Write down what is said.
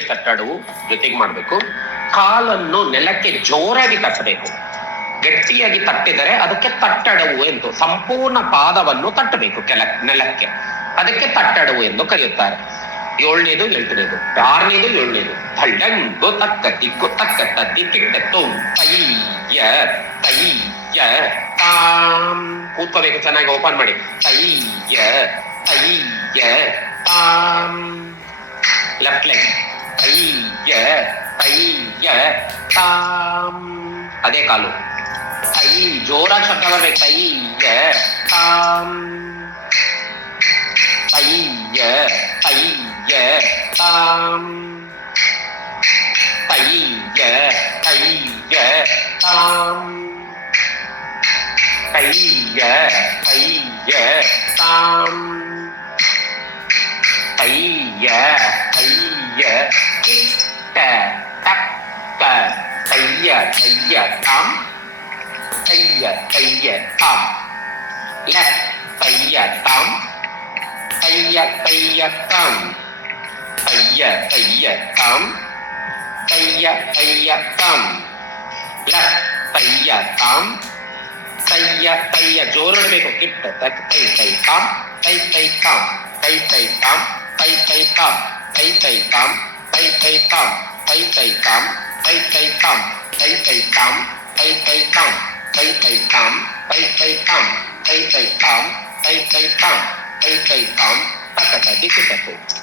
ತಟ್ಟಡವು ಜೊತೆಗೆ ಮಾಡಬೇಕು. ಕಾಲನ್ನು ನೆಲಕ್ಕೆ ಜೋರಾಗಿ ತಟ್ಟಬೇಕು ಗಟ್ಟಿಯಾಗಿ ತಟ್ಟಿದರೆ ಅದಕ್ಕೆ ತಟ್ಟಡವು ಎಂದು ಸಂಪೂರ್ಣ ಪಾದವನ್ನು ತಟ್ಟಬೇಕು ಕೆಲ ನೆಲಕ್ಕೆ. ಅದಕ್ಕೆ ತಟ್ಟಡವು ಎಂದು ಕರೆಯುತ್ತಾರೆ. ಏಳನೇದು, ಎಂಟನೇದು, ಆರನೇದು, ಏಳನೇದು. ತಳ್ಳಂಗು ತಕ್ಕ ದಿಕ್ಕು, ತಕ್ಕ ತದ್ದಿ ತೈಯ ತೈಯ, ತಾಂ. ಕೂತ್ಕೋಬೇಕು, ಚೆನ್ನಾಗಿ ಓಪನ್ ಮಾಡಿ. ತೈಯ ತೈಯ, ತಾಂ. Left leg. தைய தைய தாம் ಅದೇ ಕಾಲು ಕೈ ಜೋರಾಗಿ ಶಬ್ದ ಬರ್ಬೇಕು ಕೈಯ ತಾಮ್ ಕೈಯ ಕೈಯ ತಾಮ್ ಕೈಯ ಕೈಯ ತಾಮ್ ಕೈಯ ಕೈಯ ತಾಮ್ ಕೈಯ tà tắc tà tây giờ tây giờ tám tây giờ tây giờ tám lắc tây giờ tám tây giờ tây giờ tám tây giờ tây giờ tám tây giờ tây giờ tám lắc tây giờ tám tây giờ tây giờ ಜೋರಬೇಕು ಕಿಟ್ಟ ತಕ್ಕ ತೈ ತೈ ಕಾಮ್ ತೈ ತೈ ಕಾಮ್ ತೈ ತೈ ಕಾಮ್ ತೈ ತೈ ಕಾಮ್ ತೈ ತೈ ಕಾಮ್ தை தை தாம் தை தை தாம் தை தை தாம் தை தை தாம் தை தை தாம் தை தை தாம் தை தை தாம் தை தை தாம் தை தை தாம் தை தை தாம் தக்க தட்டி கிட்ட போ